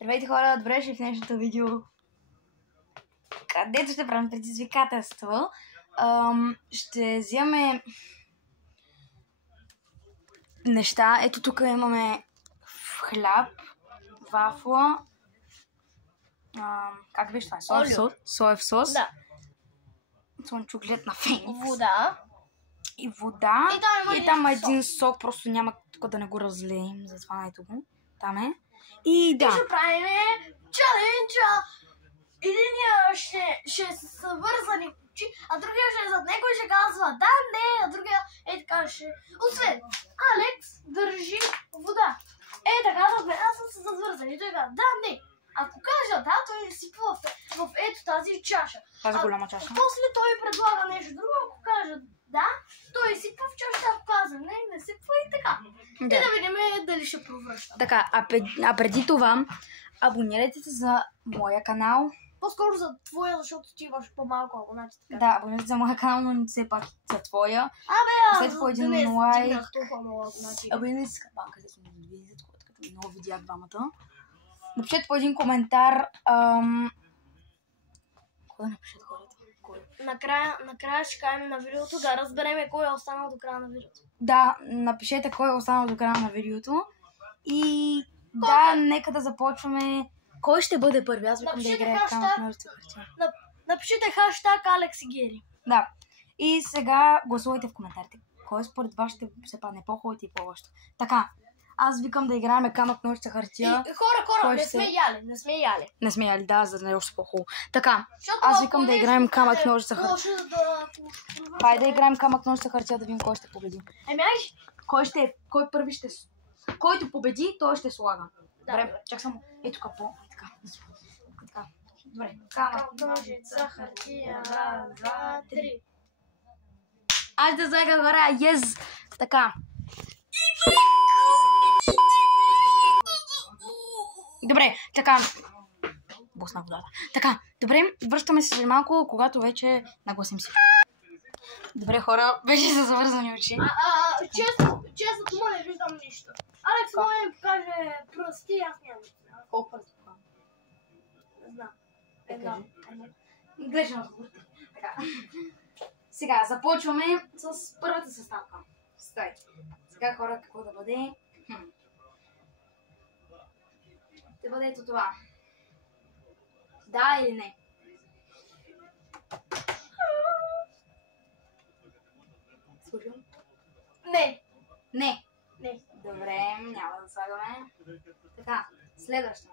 Здравейте хора, добре ще в днешното видео, където ще правим предизвикателство. Ще вземем неща. Ето тук имаме хляб, вафла, как виж това? Соев сос. Да. Слънчоглед на Феникс. Вода. И вода. И там има един сок, просто няма тук да не го разлеем, затова ето го. Там е. И да. Ще правим чаленджа. Единия ще са вързани очи, а другия ще е зад него и ще казва да, не, а другия така ще... Освен, Алекс държи вода. Така, аз съм се завързани. Той казва да, не. Ако кажа да, той сипва в ето тази чаша. Тази голяма чаша. После той предлага нещо друго, ако кажа да, той сипва в чашата, ако каза не сипва и така. Да. И да видим дали ще провръща. Така, а преди това, абонирайте се за моя канал. По-скоро за твоя, защото ти имаш по-малко абонати. Да, абонирайте се за моя канал, но все пак за твоя. След по един лайк. Абонирайте се камбанка, за да не видите, като много видях двамата. Напишете по един коментар. Кой да напишете хората? Накрая ще кажем на видеото, да разбереме кой е останал до края на видеото. Да, напишете кой е останал до края на видеото. И да, нека да започваме. Кой ще бъде първи? Аз викам да играя камък, ножица, хартия. Напишете хаштаг Алекс и Гери. Да. И сега гласувайте в коментарите. Кой според вас ще се падне по-хубаво и по-лошо? Така, аз викам да играем камък, ножица, хартия. Хора, не сме яли, да, за да е още по-хубаво. Така, аз викам да играем камък, ножица, хартия. Хайде да играем камък, ножица, хартия, да видим кой ще победи. Кой първи ще... Който победи, той ще слага. Добре, чак само. Ето капо. Така. Добре. Камък, ножица, хартия, раз, два, три. Аз да слага гора, yes! Така. Добре, така. Босна водата. Така, добре, връщаме се след малко, когато вече нагласим си. Добре, хора, вече са завързани очи. Честно, това не виждам нищо. Алекс, може да ми покаже пръсти, аз нямам. Колко пръсти? Не знам. Една. Гледам. Така. Сега започваме с първата съставка. Стой. Сега, хора, какво да бъде? Ще бъде ето това. Да или не? Слушам. Не. Добре, няма да слагаме. Така, следващо.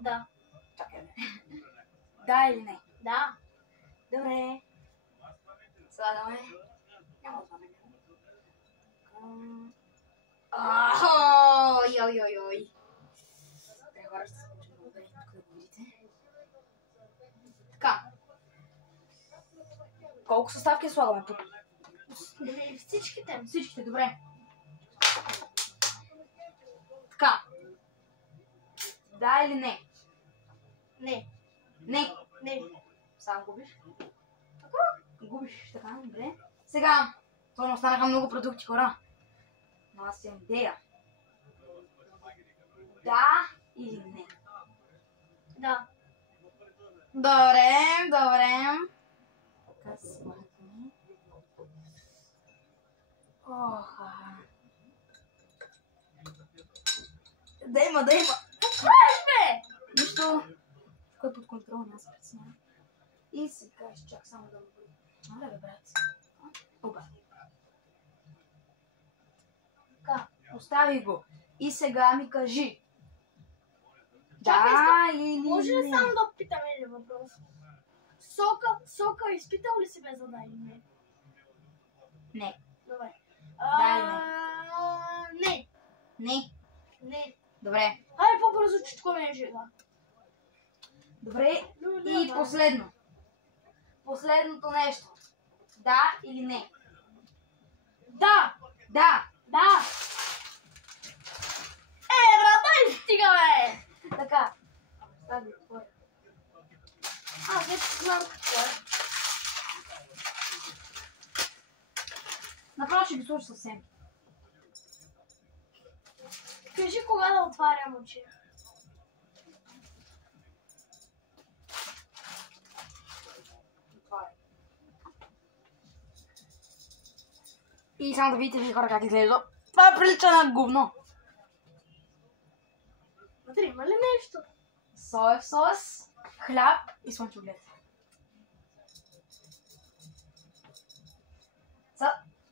Да. Чакай. Да или не? Да. Добре. Слагаме. Няма да слагаме. Йой. Хора, ще се получим много добре, тук да го видите. Така. Колко съставки слагаме? Всичките. Всичките, добре. Така. Да или не? Не. Сам губиш? Губиш, така, добре. Сега, това не останаха много продукти, хора. Но аз имам идея. Да или не? Да. Добре. Така слагаме. Да има. Правиш, бе! Нищо. Кой е под контрол, аз преценя. И сега ще чак само да му бъде. Мале, бе, брат. Оба. Така, остави го. И сега ми кажи. Да или не? Може ли само да питам един въпрос? Сока изпитал ли си бе за да или не? Не. Добре. Да или не? Не. Добре. Хайде по-бързо, че тук не е жива. Добре. И последно. Последното нещо. Да или не? Да. Брат, дай стига, бе! Така. Стави отвори. Вече знам какво е. Направо ще ги сложа съвсем. Кажи кога да отварям очи. И само да видите ви хора как изглежда. Това прилича на говно. Вътре има ли нещо? Соев сос, хляб и слънчоглед.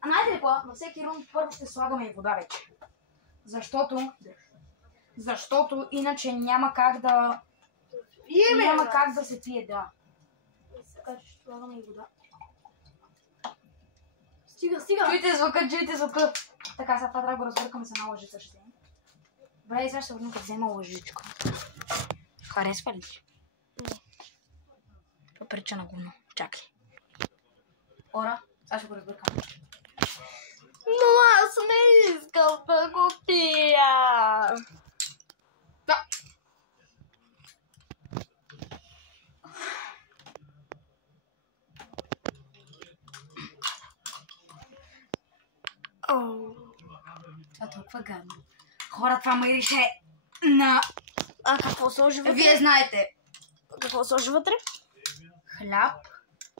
Знаете ли какво? На всеки рунд първо ще слагаме и вода вече. Защото иначе няма как да... Няма как да се пие, да. Така че ще слагаме и вода. Стига. Чуйте звука. Така, сега това трябва да го разбъркаме с една лъжица ще. Добре, и сега ще върнем да взема лъжичка. Харесва ли ти? Не. Това прича на говно. Чакай. Ора, сега ще го разбъркам. Но аз не искам да го пия. Да. Това е толкова гадно. Хора, това мирише на... А какво сложи вътре? Вие знаете. Какво сложи вътре? Хляб,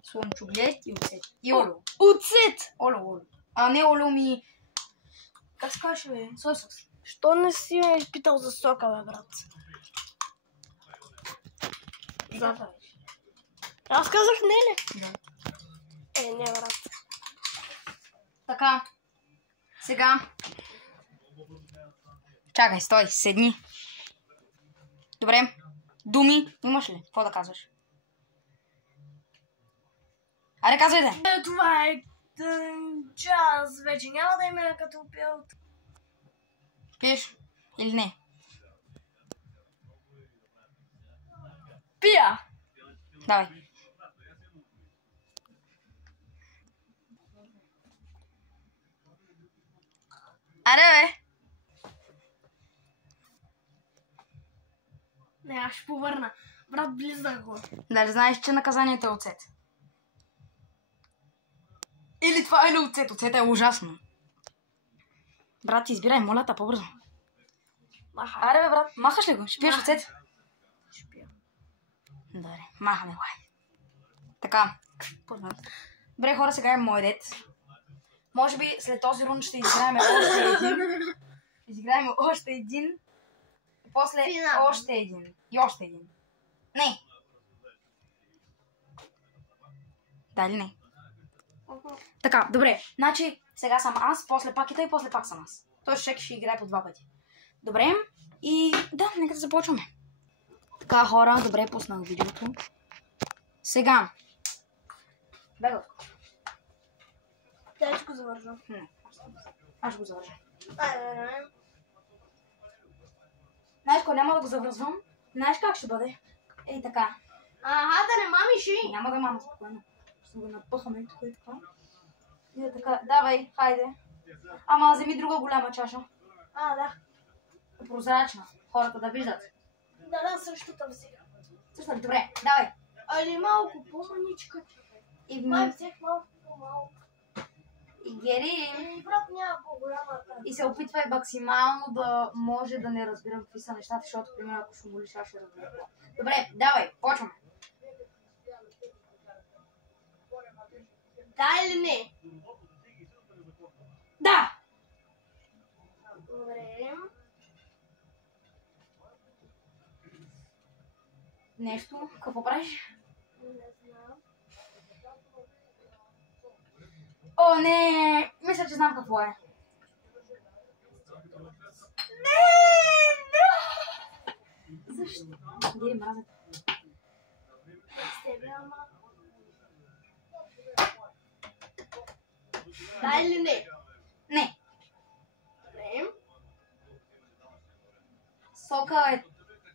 слънчоглед и оцет. И олио. Оцет! Олио. А не олио ми... Как се казваше, бе? Сос. Що не си ме изпитал за сока, бе, брат? Да. Аз казах не ли? Да. Не, брат. Така. Сега. Чакай, стой, седни. Добре. Думи имаш ли? Какво да казваш? Аре, казвайте. Това е час вече. Няма да има като пия от... Пиеш или не? Пия! Давай. Аре, бе. Не, аз ще повърна. Брат, близнах го. Дали знаеш, че наказанието е оцет? Или това е ли оцет? Оцет е ужасно. Брат, избирай, моля те, по-бързо. Маха. Аре, бе, брат, махаш ли го? Ще пиеш оцет? Ще пия. Добре, махаме го. Така. Добре, хора, сега е мой ред. Може би след този рунд ще изиграем още един. Изиграем още един. И после още един. И още един. Не. Да или не? Така, добре. Значи, сега съм аз, после пак и той, после пак съм аз. Той ще играе по два пъти. Добре. И да, нека да започваме. Така, хора, добре, пуснах видеото. Сега. Бегал. Дай, че го завържа. Не, аз ще го завържа. Айде. Знаеш, кой няма да го завръзвам? Знаеш как ще бъде? Ей така. Аха, да не мамиши. Няма да мама спокойно. Ще го напъхаме тук и така. И така. Давай, хайде. Ама вземи друга голяма чаша. Да. Прозрачна. Хората да виждат. Да, същото сега. Също ли? Добре, давай. Али малко по-маничка. И Май взех малко по-малко. И гери. И брат няма по-голяма. И се опитвай максимално да може да не разбирам какви са нещата, защото, примерно, ако ще молиш, аз ще разбира. Добре, давай, почваме. Да или не? Да! Добре. Нещо? Какво правиш? Не знам. О, не! Мисля, че знам какво е. Не! Защо? Гери, мразят. С тебе, ама. Да или не? Не. Добре. Сока е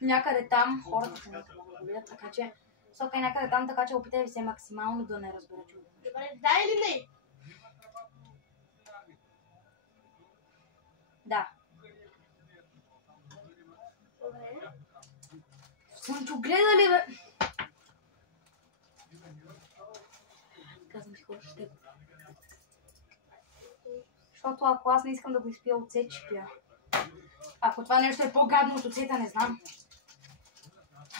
някъде там. Хората се не могат да видят, така че... Сока е някъде там, така че опитай се максимално да не разбера чудо. Добре, да или не? Да. Добре. Слънчо, гледа ли, бе? Казвам си, хора, ще... Защото ако аз не искам да го изпия оцет, ще пия. Ако това нещо е по-гадно от оцета, не знам.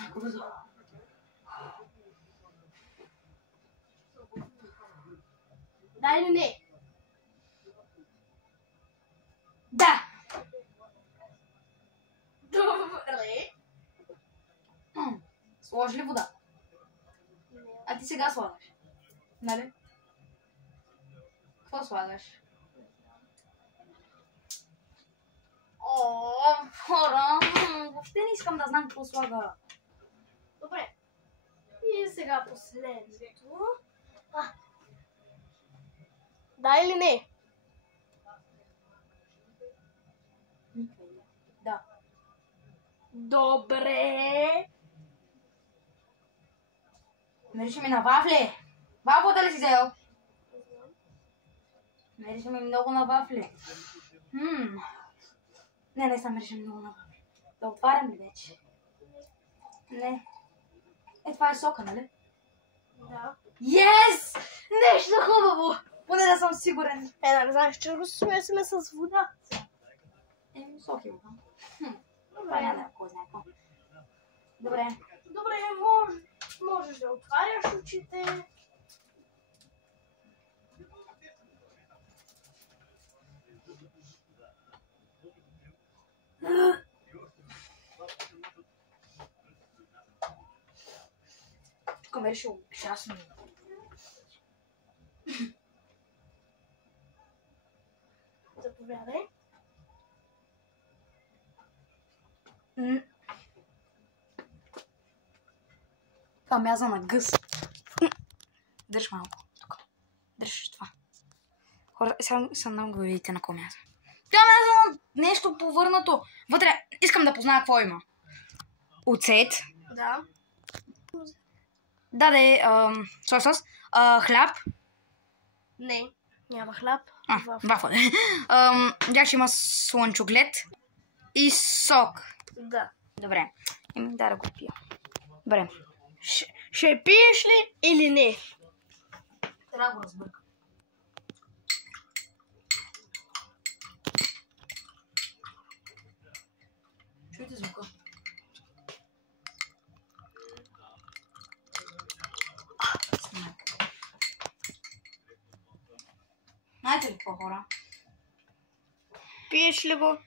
Ако бързо. Да или не? Да. Добре. Сложи ли вода? А ти сега слагаш. Нали? Какво слагаш? О, хора, въобще не искам да знам какво слага. Добре. И сега последното. Да или не? Да. Добре. Мириш ми на вафли. Вафлата ли си взел? Мириш ми много на вафли. Не съм мириш много на вафли. Да отварям ли вече? Не. Това е сока, нали? Да. Yes! Нещо хубаво! Поне да съм сигурен. Нали знаеш, че смесиме с вода. Соки вода. Това няма кой знае какво. Добре. Добре, можеш да отваряш очите. Тук ме решил ужасно. Заповядай. Това мяза на гъс. Държ малко. Тук. Държ това. Хора, сега съм много да видите на какво мяза. Това мяза на нещо повърнато. Вътре искам да позная какво има. Оцет. Да. Даде сос. Хляб. Не, няма хляб. Вафа. Дях ще има слънчоглед. И сок. Да. Добре. Дай да го пия. Добре. Ще пиеш ли или не? Трябва да го разбърка. Чуйте звука. Знаете ли какво, хора? Пиеш ли го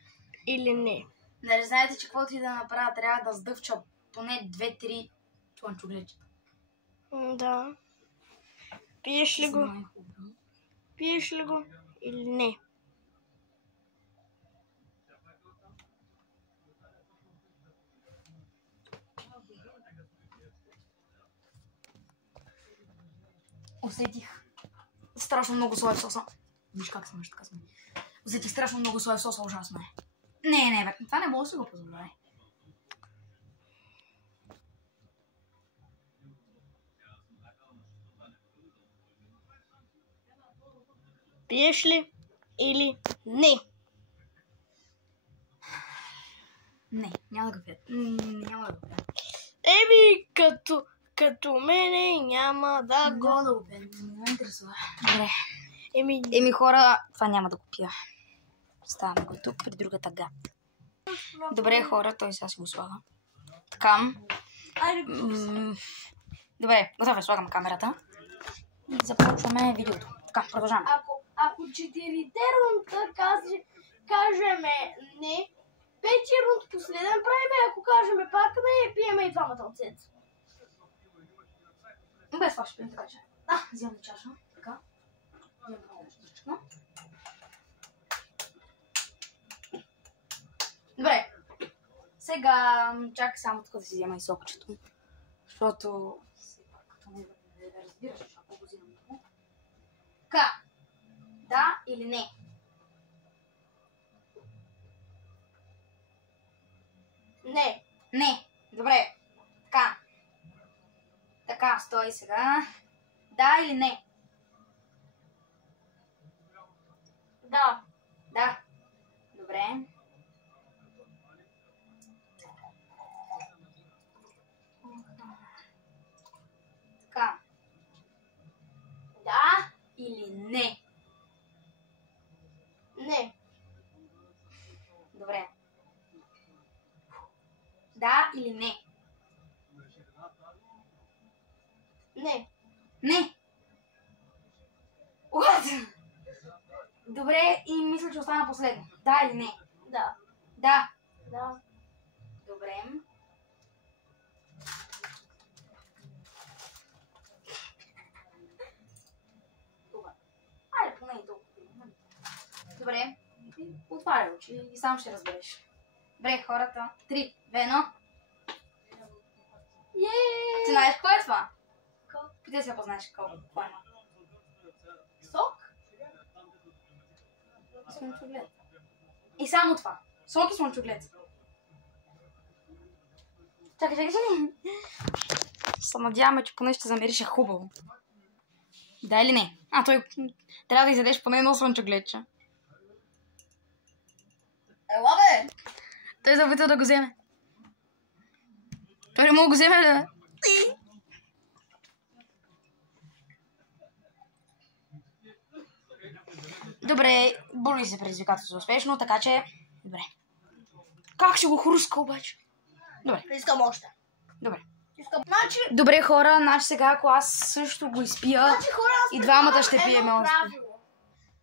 или не? Нали знаете, че каквото и да направя, трябва да сдъвча поне 2-3 слънчогледчета. Да. Пиеш ли го? Пиеш ли го или не? Усетих страшно много соев соса. Виж как съм, така съм. Усетих страшно много соев соса, ужасно е. Не, бе, това не мога да си го позволя. Пиеш ли или не? Не, няма да го пия. Няма да го пия. Еми, като мене няма да го... Да го пия, не ме интересува. Добре. Еми, хора, това няма да го пия. Оставаме го тук при другата гад. Добре, хора, той сега си го слага. Така. Добре, готов е, слагам камерата. И започваме видеото. Така, продължаваме. Ако 4-те рунта кажеме не, 5-ти рунд последен правиме, ако кажеме пак не, пиеме и двамата оцет. Без това ще пием така че. Вземам чаша. Така. Добре. Сега чакай само тук да си взема и сокчето. Защото като не разбираш, ако го взимам тук. Така. Да или не? Не. Не. Добре. Така. Така, стой сега. Да или не? Да. Да. Добре. Така. Да или не? Не. Добре. Да или не? Не. Не. What? Добре, и мисля, че ще остана последно. Да или не? Да. Да. Да. Добре. Айде, поне и толкова. Добре. Отваряй очи и сам ще разбереш. Добре, хората. 3, 2, 1. Ти знаеш кое е това? Къде си познаеш какво има? Сок? Слънчоглед. И само това. Сок и слънчоглед. Чакай. Се надяваме, че поне ще замирише хубаво. Да или не? Той трябва да изядеш поне едно слънчогледче. Ела бе! Той забита да го вземе. Той не мога да го вземе, да? Добре, боли се предизвикателство успешно, така че... Добре. Как ще го хруска обаче? Добре. Искам още. Добре. Значи... Добре, хора, значи сега, ако аз също го изпия, Значи, хора, и двамата ще пием още.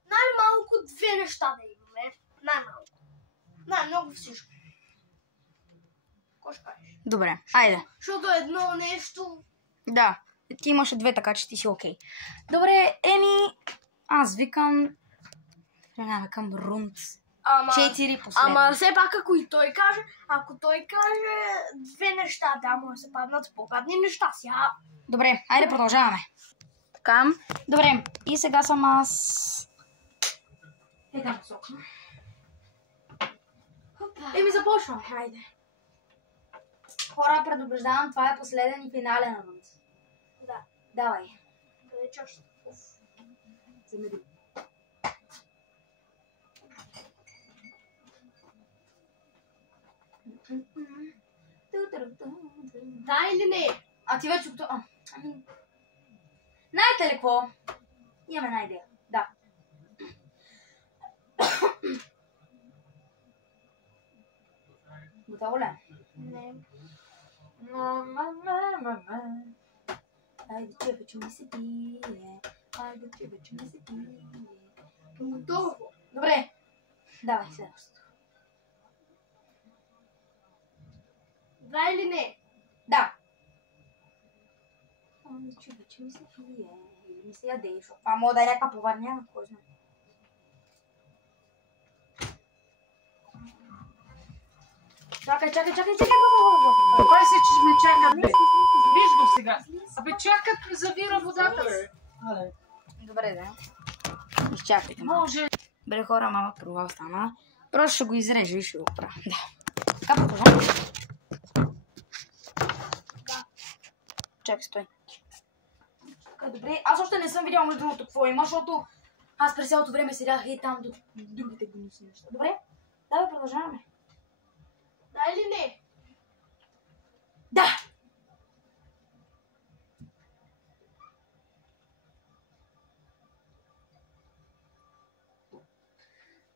Най-малко 2 неща да имаме. Най-малко. Най-много всичко. Какво ще кажеш? Добре, айде. Защото едно нещо... Да, ти имаше 2, така че ти си окей. Добре, аз викам... Тръгнаме към рунд 4 последно. Ама все пак, ако той каже 2 неща, да, може да се паднат по-гадни неща сега. Добре, айде продължаваме. Така, добре, и сега съм аз... Едам сок. Започваме, хайде. Хора, предупреждавам, това е последен и финален рунд. Да. Давай. Къде чашата? Замери. Да или не? А ти вече... Знаете ли какво? Имаме една идея. Да. Готово ли? Не. Айде, чебече ми се пие. Айде, чебече ми се пие. Готово. Добре. Давай, следващото. Да или не? Да. Айде, чебече ми се пие. Или ми се яде, защото това мога да е някаква поварня, кой знае. Чакай. Кой се, че ме чакат, бе? Виж го сега. Абе, чакат, завира водата. Добре, да. Изчакайте. Може. Бре, хора, малък провал стана. Просто ще го изрежа и ще го правя. Да. Така продължавам. Да. Чакай, стой. Добре, аз още не съм видял между другото какво има, защото аз през цялото време седях и там до другите гнусни неща. Добре? Давай, продължаваме. Да или не? Да!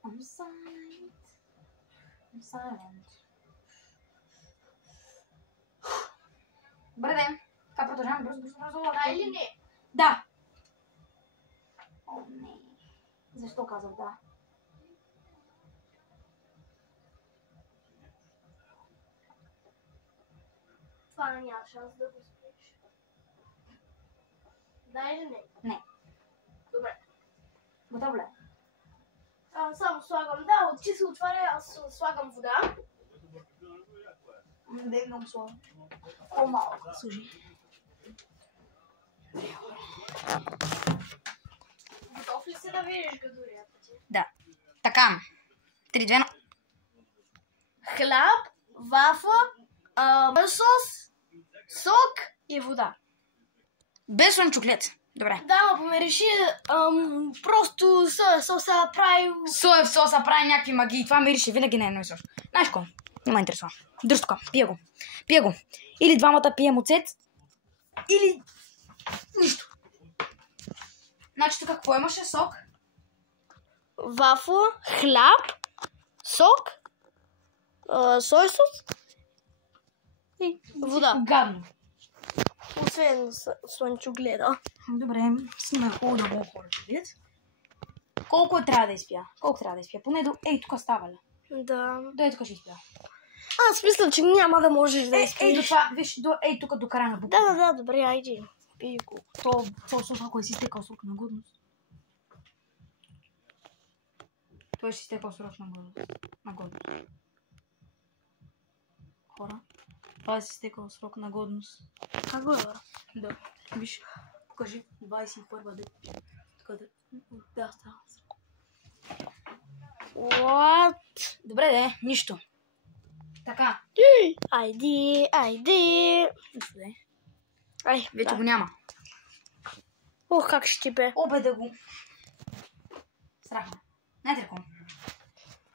I'm silent. Добре, ден. Така продължаваме бързо. Да или не? Да! О, не. Защо казах да? Това няма шанс да го спреш. Да или не? Не. Добре. Готов ли? Само слагам, да, очи се отваря, аз слагам вода. Да е много сложно. По-малко. Служи. Готов ли си да видиш гадурията ти? Да. Така. 3, 2, 1. Хляб, вафа, сос, сок и вода. Без слънчоглед. Добре. Да, ма помериши, просто соса прави... Соев соса прави някакви магии. Това мирише винаги на едно и също. Знаеш какво? Не ме интересува. Дръж тук. Пия го. Или двамата пием оцет, или нищо. Значи тук какво имаше? Сок? Вафа, хляб, сок, сой сос и вода. Гадно. Освен слънчогледа. Добре, снимай хубаво да го хората видят. Колко трябва да изпия? Колко трябва да изпия? Поне до... Ей, тук става ли? Да. До ей тук ще изпия. Аз мисля, че няма да можеш да изпиеш. Ей, до това, виж, ей тук до края на буквата. Да, добре, айди. Пий го. То сос, ако си изтекал срок на годност. Той ще изтекал срок на годност. Хора, това си изтекал срок на годност. Как го е? Да. Виж, покажи 21-а да. Да, става. What? Добре, де, нищо. Така. Айди. Нищо де. Ай, Вече да. го няма. Ох, как ще ти бе. Обе да го. Страх ме. Не треком.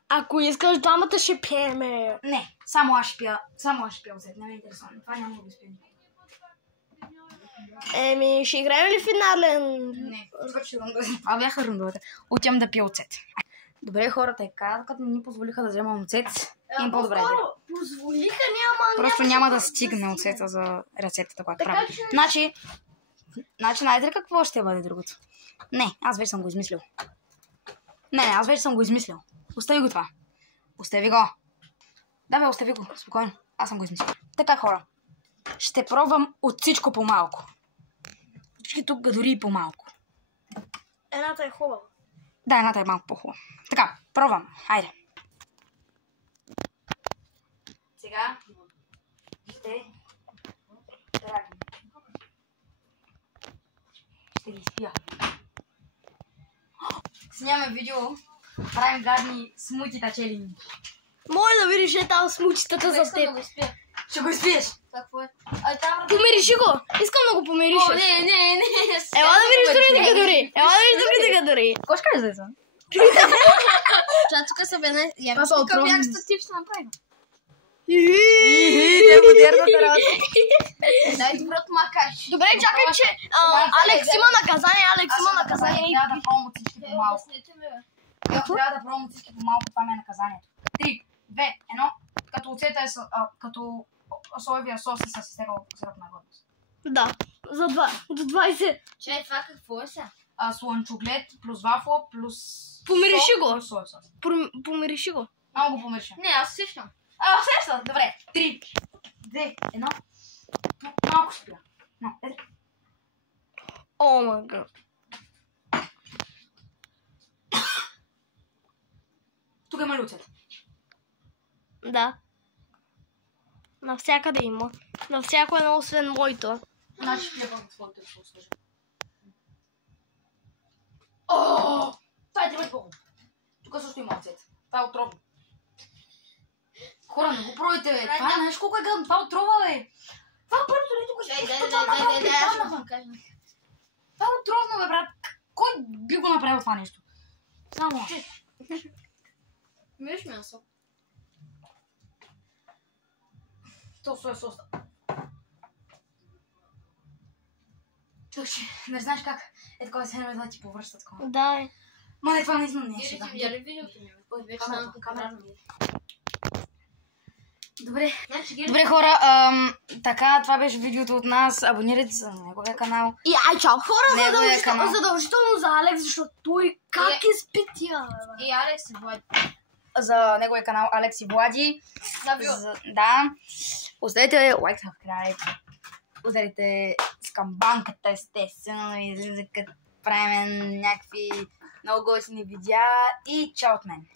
Ако искаш, двамата ще пиеме. Не, само аз ще пия. Само аз ще пия оцет. Не ме интересува. Това няма да го изпия. Еми, ще играем ли финален? Не, свърши рундовете. Това бяха рундовете. Отивам да пия оцет. Добре, хората, така, като не ни позволиха да вземам оцет, им по-добре. Позволиха, няма. Просто няма да стигне оцета за рецептата, която правя. Значи, знаете ли какво ще бъде другото? Не, аз вече съм го измислил. Не, аз вече съм го измислил. Остави го това. Остави го. Да бе, остави го. Спокойно. Аз съм го измислил. Така, хора. Ще пробвам от всичко по-малко. Всички тук дори и по-малко. Едната е хубава. Да, едната е малко по-хубава. Така, пробвам. Хайде. Сега ще правим. Ще ги изпия. Снимаме видео. Правим гадни смутита челенджи. Може да видиш там смучетата за теб. Ще го изпиеш. Какво е? Помириши го. Искам да го помириш. Не. Ела да видиш другите гадори. Какво ще кажеш за това? Ча, тук са бе, Това са отровни. как статив ще направим. Те модерната работа. Дай доброто макаш. Добре, чакай, че Алекс има наказание. Трябва да пробвам от всички по-малко. Трябва да пробвам от всички по-малко. Това ми е наказанието. 3, 2, 1. Като оцета е като соевия сос е с изтекал срок на годност. Да, за 2, до 20. Чай, това какво е сега? Слънчоглед плюс вафла плюс Помириши го. плюс соев сос. Помириши го. Малко го помириша. Не, аз сещам. Сещам. Добре. 3, 2, 1. Малко спира. О, май гад. Тук има ли оцет? Да. Навсякъде има. На всяко едно, освен моето. Значи пия твоето да се сложа. Това е тебе по-хубаво. Тук също има оцет. Това е отровно. Хора, не го пробайте, бе. Това е, знаеш колко е гадно. Това е отрова, бе. Това е първото, дето го Чай, изпуска. Това е отровно, бе, брат. Кой би го направил това нещо? Само аз. Мириш мясо. То соя сос. Чуваш, не знаеш как е такова се да ти повръща такова. Да, е. Ма не, това наистина не е Вие шега. ли видяли видеото ми? Кой беше само Камера. Добре, хора, така, това беше видеото от нас. Абонирайте се на неговия канал. И ай, чао. Хора, Неговия канал. задължително за Алекс, защото той как изпития. И Алекс се води. За неговия канал Алекс и Влади. Да. Оставете лайк, subscribe. Ударите с камбанката, естествено. И излиза като правим някакви много готини видеа. И чао от мен.